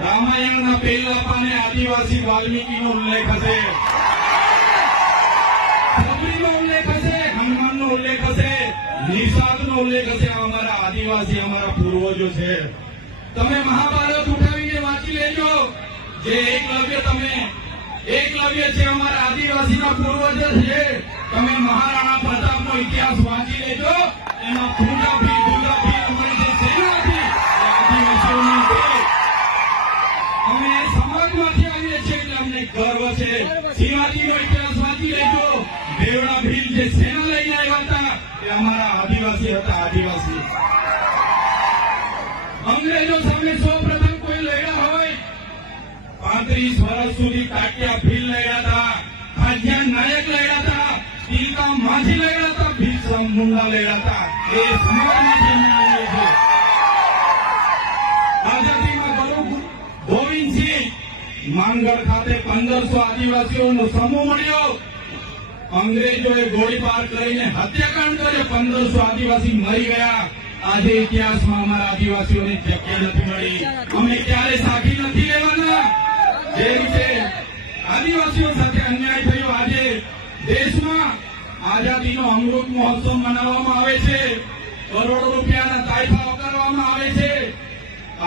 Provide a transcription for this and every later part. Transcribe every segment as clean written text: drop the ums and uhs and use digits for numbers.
રામાયણના પહેલા પાને આદિવાસી વાલ્મીકીનો ઉલ્લેખ હશે, સબરીનો ઉલ્લેખ હશે, હનુમાનનો ઉલ્લેખ હશે, નિષાદનો ઉલ્લેખ હશે. અમારા આદિવાસી અમારા પૂર્વજો છે. તમે મહાભારત ઉઠાવીને વાંચી લેજો. જે એકલવ્ય છે અમારા આદિવાસીના પૂર્વજો છે. તમે મહારાણા પ્રતાપનો ઇતિહાસ વાંચી લેજો. એમાં ફૂંડા અમારી જે સેના હતી આદિવાસીઓની છે. અમે સમાજમાંથી આવીએ છીએ એટલે અમને ગર્વ છે. શિવાજીનો ઇતિહાસ વાંચી લેજો. દેવડા ભીલ જે સેના લઈને આવ્યા હતા એ અમારા આદિવાસી હતા. આદિવાસી અંગ્રેજો સામે સૌપ્રથમ કોઈ લડ્યા હોય 35 વર્ષ સુધી તાત્યા ભીલ લડ્યા હતા, ખાજ્યા નાયક લડ્યા હતા, તિલકા માંઝી લડ્યા હતા, ભીલસા મુંડા લડ્યા હતા. એ સમાજમાંથી અમે આવીએ છીએ. આઝાદીમાં ગુરુ ગોવિંદસિંહ માંગળ ખાતે 1500 આદિવાસીઓનો સમૂહ મળ્યો. અંગ્રેજોએ ગોળીબાર કરીને હત્યાકાંડ કર્યો. 1500 આદિવાસી મરી ગયા. આજે ઇતિહાસમાં અમારા આદિવાસીઓને જગ્યા નથી મળી. અમે ક્યારે સાખી નથી લેવાના. જે રીતે આદિવાસીઓ સાથે અન્યાય થયો, આજે દેશમાં આઝાદીનો અમૃત મહોત્સવ મનાવવામાં આવે છે. કરોડો રૂપિયાના તાઇફા કરવામાં આવે છે.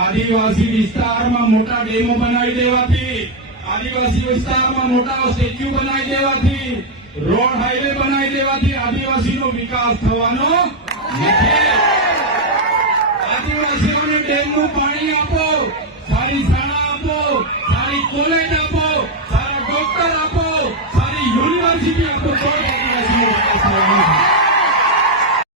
આદિવાસી વિસ્તારમાં મોટા ડેમો બનાવી દેવાથી, આદિવાસી વિસ્તારમાં મોટા સ્ટેચ્યુ બનાવી દેવાથી, રોડ હાઈવે બનાવી દેવાથી આદિવાસીનો વિકાસ થવાનો નથી.